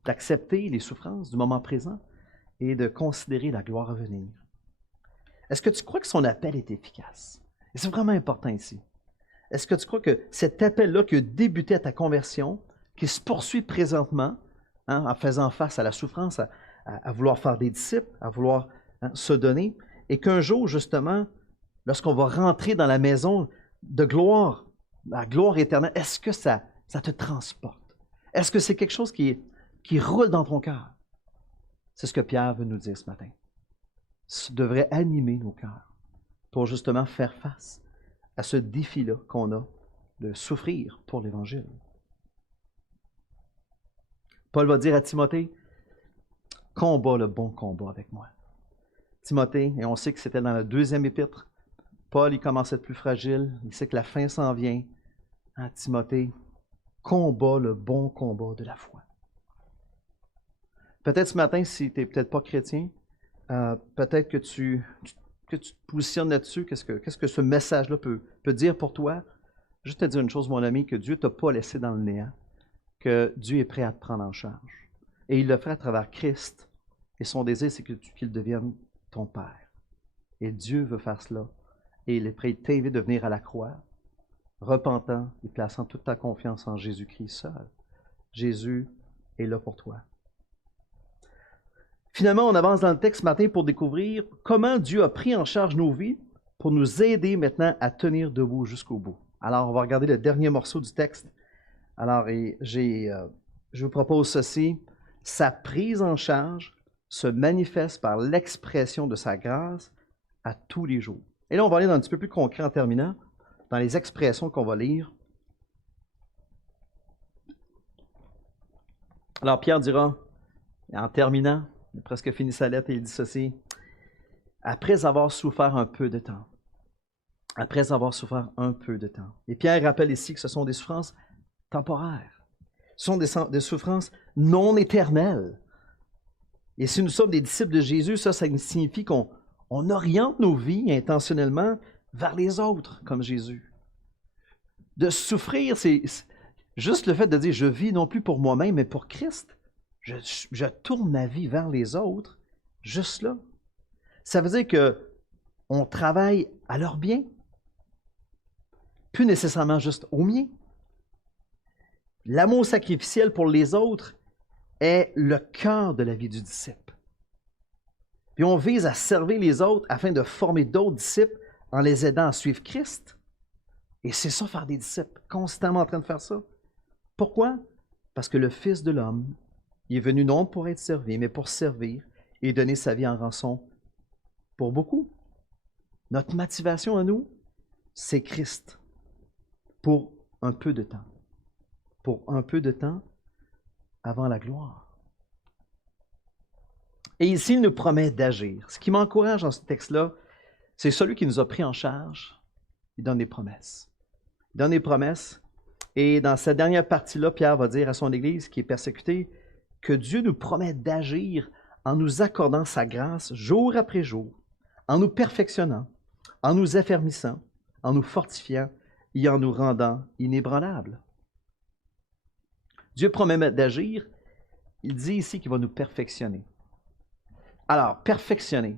d'accepter les souffrances du moment présent et de considérer la gloire à venir. Est-ce que tu crois que son appel est efficace? Et c'est vraiment important ici. Est-ce que tu crois que cet appel-là qui a débuté à ta conversion, qui se poursuit présentement, hein, en faisant face à la souffrance, à vouloir faire des disciples, à vouloir se donner, et qu'un jour, justement, lorsqu'on va rentrer dans la maison de gloire, la gloire éternelle, est-ce que ça te transporte? Est-ce que c'est quelque chose qui roule dans ton cœur? C'est ce que Pierre veut nous dire ce matin. Ça devrait animer nos cœurs pour justement faire face à ce défi-là qu'on a de souffrir pour l'Évangile. Paul va dire à Timothée, « Combat le bon combat avec moi. » Timothée, et on sait que c'était dans la 2e épître, Paul, il commence à être plus fragile, il sait que la fin s'en vient. Hein, Timothée, combat le bon combat de la foi. Peut-être ce matin, si tu n'es peut-être pas chrétien, peut-être que tu te positionnes là-dessus. Qu'est-ce que ce message-là peut dire pour toi? Juste te dire une chose, mon ami, que Dieu ne t'a pas laissé dans le néant, que Dieu est prêt à te prendre en charge. Et il le fait à travers Christ. Et son désir, c'est qu'il devienne ton Père. Et Dieu veut faire cela. Et il est prêt, il t'invite de venir à la croix, repentant et plaçant toute ta confiance en Jésus-Christ seul. Jésus est là pour toi. Finalement, on avance dans le texte ce matin pour découvrir comment Dieu a pris en charge nos vies pour nous aider maintenant à tenir debout jusqu'au bout. Alors, on va regarder le dernier morceau du texte. Alors, je vous propose ceci. Sa prise en charge se manifeste par l'expression de sa grâce à tous les jours. Et là, on va aller dans un petit peu plus concret en terminant, dans les expressions qu'on va lire. Alors, Pierre dira, en terminant, il a presque fini sa lettre et il dit ceci, « Après avoir souffert un peu de temps, après avoir souffert un peu de temps. » Et Pierre rappelle ici que ce sont des souffrances temporaires. Ce sont des souffrances non éternelles. Et si nous sommes des disciples de Jésus, ça signifie qu'on oriente nos vies intentionnellement vers les autres, comme Jésus. De souffrir, c'est juste le fait de dire « Je vis non plus pour moi-même, mais pour Christ. » Je tourne ma vie vers les autres, juste là. Ça veut dire qu'on travaille à leur bien, plus nécessairement juste au mien. L'amour sacrificiel pour les autres est le cœur de la vie du disciple. Puis on vise à servir les autres afin de former d'autres disciples en les aidant à suivre Christ. Et c'est ça, faire des disciples, constamment en train de faire ça. Pourquoi? Parce que le Fils de l'homme, il est venu non pour être servi, mais pour servir et donner sa vie en rançon pour beaucoup. Notre motivation à nous, c'est Christ. Pour un peu de temps. Pour un peu de temps avant la gloire. Et ici, il nous promet d'agir. Ce qui m'encourage dans ce texte-là, c'est celui qui nous a pris en charge. Il donne des promesses. Il donne des promesses. Et dans cette dernière partie-là, Pierre va dire à son Église qui est persécutée que Dieu nous promet d'agir en nous accordant sa grâce jour après jour, en nous perfectionnant, en nous affermissant, en nous fortifiant et en nous rendant inébranlables. Dieu promet d'agir. Il dit ici qu'il va nous perfectionner. Alors, perfectionner.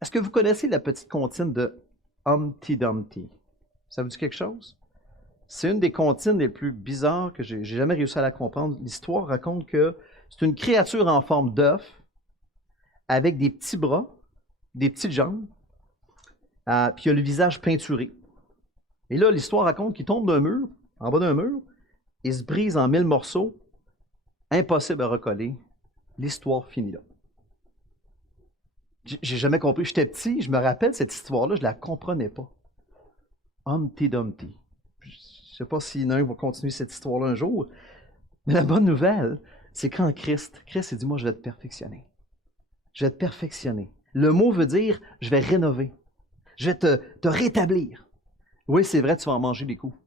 Est-ce que vous connaissez la petite comptine de Humpty Dumpty? Ça vous dit quelque chose? C'est une des comptines les plus bizarres que j'ai jamais réussi à la comprendre. L'histoire raconte que c'est une créature en forme d'œuf avec des petits bras, des petites jambes, puis il a le visage peinturé. Et là, l'histoire raconte qu'il tombe d'un mur, en bas d'un mur, et se brise en 1000 morceaux, impossible à recoller. L'histoire finit là. J'ai jamais compris. J'étais petit, je me rappelle cette histoire-là, je ne la comprenais pas. Humpty Dumpty. Je ne sais pas si l'un va continuer cette histoire-là un jour, mais la bonne nouvelle, c'est qu'en Christ il dit, moi, je vais te perfectionner. Je vais te perfectionner. Le mot veut dire, je vais rénover. Je vais te rétablir. Oui, c'est vrai, tu vas en manger des coups,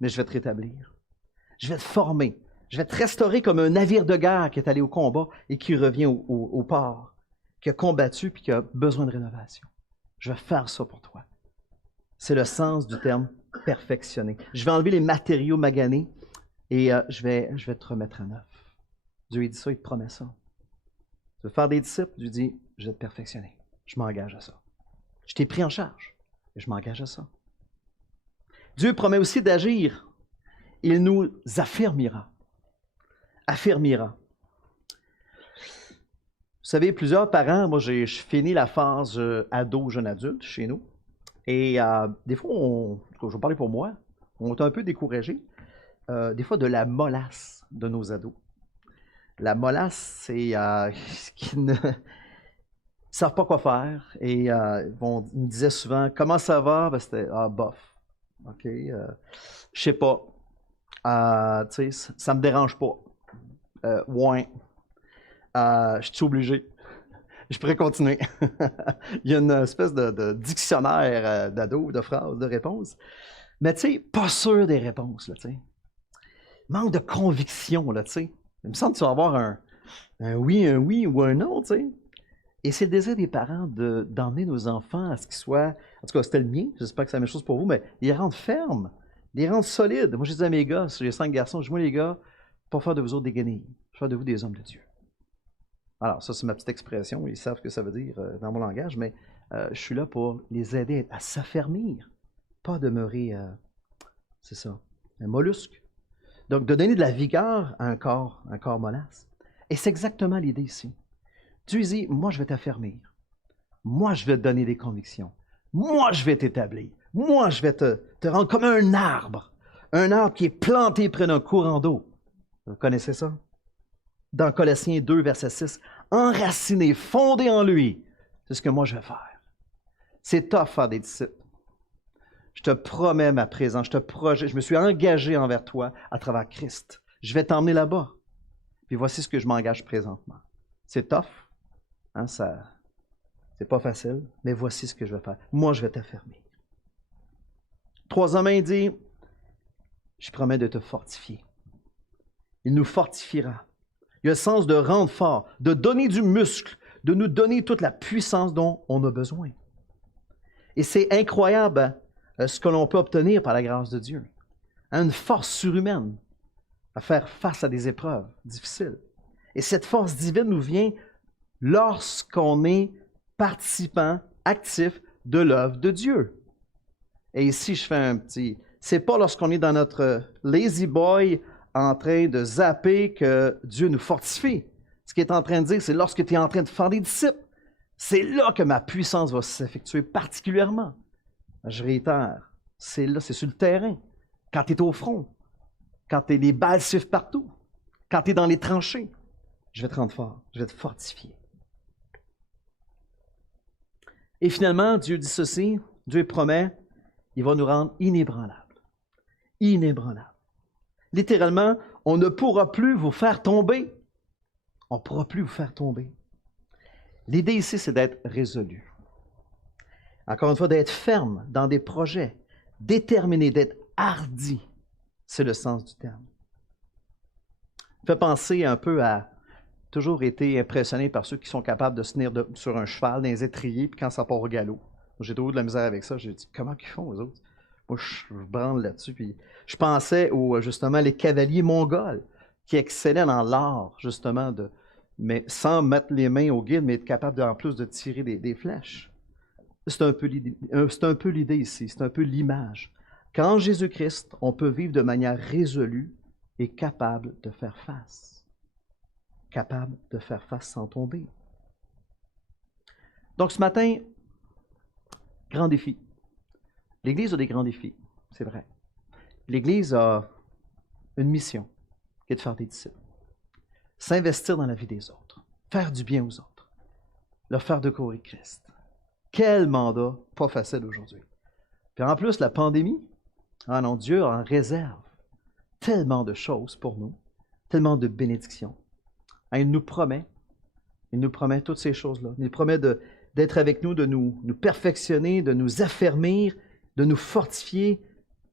mais je vais te rétablir. Je vais te former. Je vais te restaurer comme un navire de guerre qui est allé au combat et qui revient au port, qui a combattu et qui a besoin de rénovation. Je vais faire ça pour toi. C'est le sens du terme perfectionner. Je vais enlever les matériaux maganés et je vais te remettre à neuf. Dieu il dit ça, il te promet ça. Tu veux faire des disciples? Dieu dit, je vais te perfectionner. Je m'engage à ça. Je t'ai pris en charge et je m'engage à ça. Dieu promet aussi d'agir. Il nous affermira. Affermira. Vous savez, plusieurs parents, moi, je finis la phase ado, jeune adulte chez nous. Et des fois, je vais parler pour moi, on est un peu découragé. Des fois, de la mollasse de nos ados. La mollasse, c'est ce qui ne savent pas quoi faire. Et ils me disaient souvent, comment ça va? Ben, c'était, bof. OK. Je sais pas. Tu sais, ça me dérange pas. Ouais. Je suis obligé. Je pourrais continuer. Il y a une espèce de dictionnaire d'ados, de phrases, de réponses. Mais tu sais, pas sûr des réponses, là, tu sais. Manque de conviction, là, tu sais. Il me semble que tu vas avoir un oui ou un non, tu sais. Et c'est le désir des parents d'emmener nos enfants à ce qu'ils soient, en tout cas, c'était le mien, j'espère que c'est la même chose pour vous, mais les rendre fermes, les rendre solides. Moi, je dis à mes gars, j'ai 5 garçons, je dis, moi, les gars, pas faire de vous autres des guenilles, faire de vous des hommes de Dieu. Alors, ça, c'est ma petite expression, ils savent ce que ça veut dire dans mon langage, mais je suis là pour les aider à s'affermir, pas demeurer, c'est ça, un mollusque. Donc, de donner de la vigueur à un corps mollasse. Et c'est exactement l'idée ici. Dieu dit, moi, je vais t'affermir. Moi, je vais te donner des convictions. Moi, je vais t'établir. Moi, je vais te rendre comme un arbre qui est planté près d'un courant d'eau. Vous connaissez ça? Dans Colossiens 2, verset 6, enraciné, fondé en lui. C'est ce que moi, je vais faire. C'est tough faire des disciples. Je te promets ma présence, je me suis engagé envers toi à travers Christ. Je vais t'emmener là-bas. Puis voici ce que je m'engage présentement. C'est tough, hein, c'est pas facile, mais voici ce que je vais faire. Moi, je vais t'affermir. Troisièmement, il dit, je promets de te fortifier. Il nous fortifiera. Il y a le sens de rendre fort, de donner du muscle, de nous donner toute la puissance dont on a besoin. Et c'est incroyable ce que l'on peut obtenir par la grâce de Dieu. Une force surhumaine à faire face à des épreuves difficiles. Et cette force divine nous vient lorsqu'on est participant actif de l'œuvre de Dieu. Et ici, je fais un petit... C'est pas lorsqu'on est dans notre lazy boy en train de zapper que Dieu nous fortifie. Ce qu'il est en train de dire, c'est lorsque tu es en train de faire des disciples. C'est là que ma puissance va s'effectuer particulièrement. Je réitère, c'est là, c'est sur le terrain. Quand tu es au front, quand les balles sifflent partout, quand tu es dans les tranchées, je vais te rendre fort, je vais te fortifier. Et finalement, Dieu dit ceci, Dieu promet, il va nous rendre inébranlables. Inébranlables. Littéralement, on ne pourra plus vous faire tomber. On ne pourra plus vous faire tomber. L'idée ici, c'est d'être résolu. Encore une fois, d'être ferme dans des projets, déterminé, d'être hardi. C'est le sens du terme. Ça fait penser un peu à toujours été impressionné par ceux qui sont capables de se tenir sur un cheval dans les étriers, puis quand ça part au galop. J'ai toujours de la misère avec ça. J'ai dit, comment ils font, eux autres? Moi, je branle là-dessus. Puis je pensais justement, les cavaliers mongols qui excellaient dans l'art, justement, mais sans mettre les mains au guide, mais être capable en plus de tirer des flèches. C'est un peu l'idée ici, c'est un peu l'image. Qu'en Jésus-Christ, on peut vivre de manière résolue et capable de faire face. Capable de faire face sans tomber. Donc ce matin, grand défi. L'Église a des grands défis, c'est vrai. L'Église a une mission qui est de faire des disciples. S'investir dans la vie des autres. Faire du bien aux autres. Leur faire découvrir Christ. Quel mandat pas facile aujourd'hui. Puis en plus, la pandémie, ah non, Dieu en réserve tellement de choses pour nous, tellement de bénédictions. Il nous promet toutes ces choses-là. Il nous promet d'être avec nous, de nous perfectionner, de nous affermir, de nous fortifier,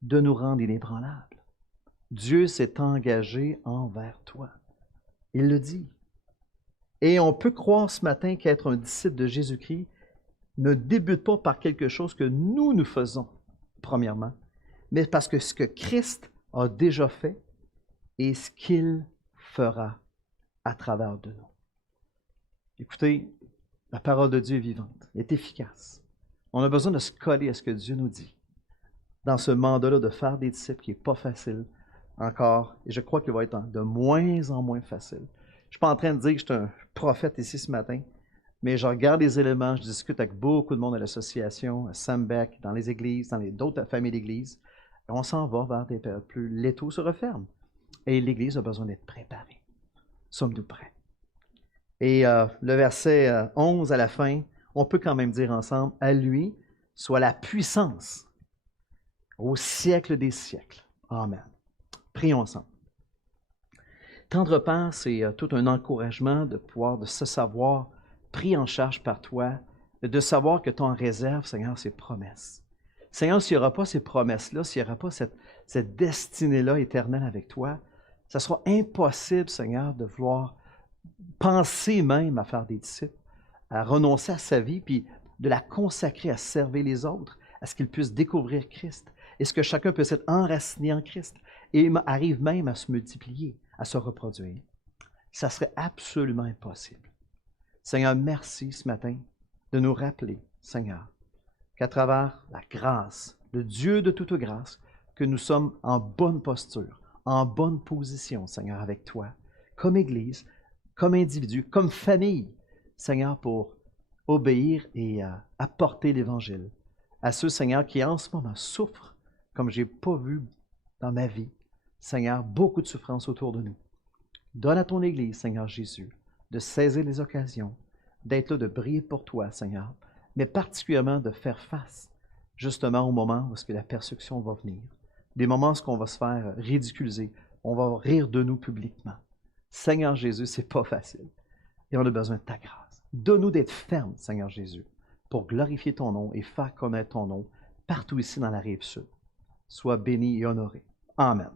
de nous rendre inébranlables. Dieu s'est engagé envers toi. Il le dit. Et on peut croire ce matin qu'être un disciple de Jésus-Christ ne débute pas par quelque chose que nous faisons, premièrement, mais parce que ce que Christ a déjà fait et ce qu'il fera à travers de nous. Écoutez, la parole de Dieu est vivante, est efficace. On a besoin de se coller à ce que Dieu nous dit dans ce mandat-là de faire des disciples qui n'est pas facile, encore, et je crois qu'il va être de moins en moins facile. Je ne suis pas en train de dire que je suis un prophète ici ce matin, mais je regarde les éléments, je discute avec beaucoup de monde à l'association, à Sambec, dans les églises, dans d'autres familles d'églises. On s'en va vers des périodes plus. L'étau se referme et l'Église a besoin d'être préparée. Sommes-nous prêts? Et le verset 11 à la fin, on peut quand même dire ensemble, à lui soit la puissance au siècle des siècles. Amen. Prions ensemble. Tendre Père, c'est tout un encouragement de pouvoir, de se savoir pris en charge par toi, de savoir que tu as en réserve, Seigneur, ces promesses. Seigneur, s'il n'y aura pas ces promesses-là, s'il n'y aura pas cette destinée-là éternelle avec toi, ça sera impossible, Seigneur, de vouloir penser même à faire des disciples, à renoncer à sa vie, puis de la consacrer à servir les autres, à ce qu'ils puissent découvrir Christ. Est-ce que chacun puisse être enraciné en Christ et arrive même à se multiplier, à se reproduire? Ça serait absolument impossible. Seigneur, merci ce matin de nous rappeler, Seigneur, qu'à travers la grâce, le Dieu de toute grâce, que nous sommes en bonne posture, en bonne position, Seigneur, avec toi, comme Église, comme individu, comme famille, Seigneur, pour obéir et apporter l'Évangile à ceux, Seigneur, qui en ce moment souffrent, comme je n'ai pas vu dans ma vie, Seigneur, beaucoup de souffrance autour de nous. Donne à ton Église, Seigneur Jésus, de saisir les occasions, d'être là, de briller pour toi, Seigneur, mais particulièrement de faire face justement au moment où la persécution va venir, des moments où on va se faire ridiculiser, on va rire de nous publiquement. Seigneur Jésus, ce n'est pas facile et on a besoin de ta grâce. Donne-nous d'être fermes, Seigneur Jésus, pour glorifier ton nom et faire connaître ton nom partout ici dans la Rive-Sud. Sois béni et honoré. Amen.